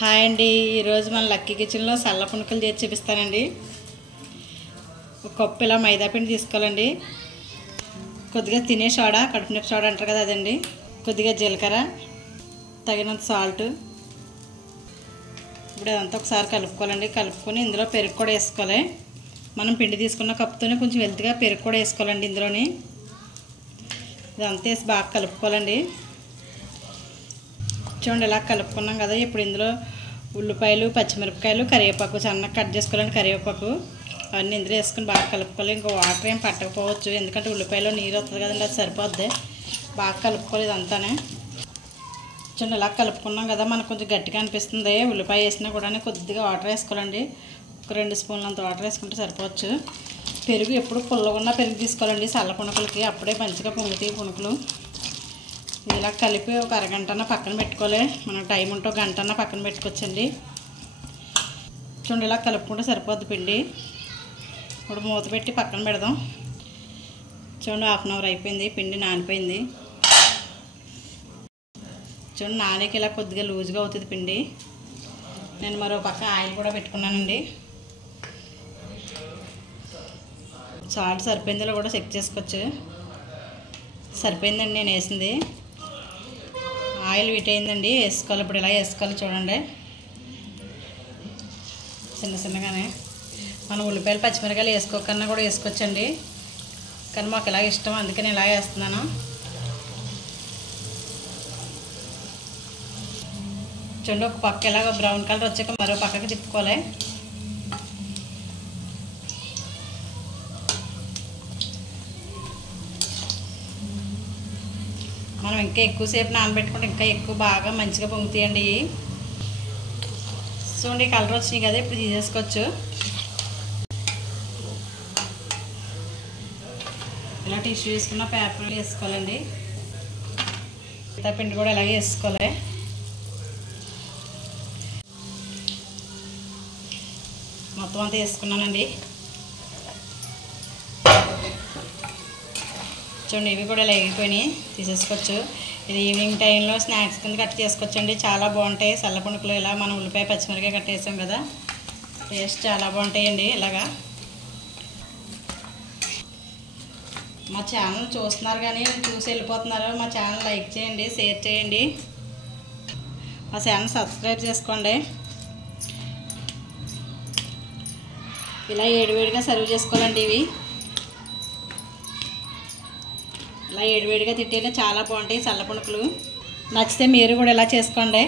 Hi అండి, ఈరోజు మన లక్కీ కిచెన్లో సల్ల పునుకులు చేసి చూపిస్తానండి. ఒక కప్పు ఇలా మైదా పిండి తీసుకోవాలండి. కొద్దిగా తినే సోడా, కడుపు నొప్పి సోడా అంటారు కదా అదండి. కొద్దిగా జీలకర్ర, తగినంత సాల్ట్. ఇప్పుడు అదంతా ఒకసారి కలుపుకోవాలండి. కలుపుకొని ఇందులో పెరుగు కూడా వేసుకోవాలి. మనం పిండి తీసుకున్న కప్పుతోనే కొంచెం వెల్తిగా పెరుగు కూడా వేసుకోవాలండి. ఇందులోని ఇదంతా వేసి బాగా కలుపుకోవాలండి. చూడండి ఇలా కలుపుకున్నాం కదా. ఇప్పుడు ఇందులో ఉల్లిపాయలు, పచ్చిమిరపకాయలు, కరివేపాకు సన్నగా కట్ చేసుకోవాలండి. కరివేపాకు అవన్నీ ఇందులో వేసుకొని బాగా కలుపుకోవాలి. ఇంకో వాటర్ ఏం పట్టకపోవచ్చు, ఎందుకంటే ఉల్లిపాయలో నీరు వస్తుంది కదండి, అది సరిపోద్ది. బాగా కలుపుకోవాలి ఇదంతానే. చూడండి ఇలా కలుపుకున్నాం కదా. మనకు కొంచెం గట్టిగా అనిపిస్తుంది. ఉల్లిపాయ వేసినా కూడా కొద్దిగా వాటర్ వేసుకోవాలండి. ఒక 2 స్పూన్లు అంత వాటర్ వేసుకుంటే సరిపోవచ్చు. పెరుగు ఎప్పుడు పుల్లగున్న పెరుగు తీసుకోవాలండి చల్ల పునుకులకి, అప్పుడే మంచిగా పొంగుతాయి పునుకులు. ఇలా కలిపి ఒక అరగంటన పక్కన పెట్టుకోవాలి. మనకు టైం ఉంటే ఒక గంటన్న పక్కన పెట్టుకోవచ్చండి. చూడండి ఇలా కలుపుకుంటే సరిపోద్ది పిండి. ఇప్పుడు మూత పెట్టి పక్కన పెడదాం. చూడండి 1/2 అవర్ అయిపోయింది, పిండి నానిపోయింది. చూడండి నానికి ఇలా కొద్దిగా లూజ్గా అవుతుంది పిండి. నేను మరో పక్క ఆయిల్ కూడా పెట్టుకున్నానండి. సాల్ట్ సరిపోయిందో కూడా చెక్ చేసుకోవచ్చు. సరిపోయిందండి నేను వేసింది. ఆయిల్ వీట్ అయిందండి, వేసుకోవాలి. ఇప్పుడు ఇలా వేసుకోవాలి చూడండి, చిన్న చిన్నగానే. మనం ఉల్లిపాయలు, పచ్చిమిరకాయలు వేసుకోకన్నా కూడా వేసుకోవచ్చండి, కానీ మాకు ఇలా ఇష్టం, అందుకని ఇలా వేస్తున్నాను. చూడండి ఒక పక్క ఇలాగ బ్రౌన్ కలర్ వచ్చాక మరో పక్కకి తిప్పుకోవాలి. మనం ఇంకా ఎక్కువసేపు నానబెట్టుకుంటే ఇంకా ఎక్కువ బాగా మంచిగా పొంగుతాయండి. చూడండి కలర్ వచ్చినాయి కదా, ఇప్పుడు తీసేసుకోవచ్చు. ఇలా టిష్యూ వేసుకున్న పేపర్ వేసుకోవాలండి. పిండి కూడా ఇలాగే వేసుకోవాలి. మొత్తం అంతా వేసుకున్నానండి. చూడండి ఇవి కూడా ఇలా ఎగిపోయినాయి, తీసేసుకోవచ్చు. ఇది ఈవినింగ్ టైంలో స్నాక్స్ కింద కట్ చేసుకోవచ్చండి, చాలా బాగుంటాయి చల్ల పునుకులు. ఇలా మనం ఉల్లిపాయ, పచ్చిమిరకాయ కట్ వేసాం కదా, టేస్ట్ చాలా బాగుంటాయండి. ఇలాగా మా ఛానల్ చూస్తున్నారు కానీ చూసి వెళ్ళిపోతున్నారు. మా ఛానల్ లైక్ చేయండి, షేర్ చేయండి, మా ఛానల్ సబ్స్క్రైబ్ చేసుకోండి. ఇలా వేడివేడిగా సర్వ్ చేసుకోవాలండి. ఇవి ఇలా వేడివేడిగా తింటేనే చాలా బాగుంటాయి చల్ల పునుకులు. నచ్చితే మీరు కూడా ఇలా చేసుకోండి.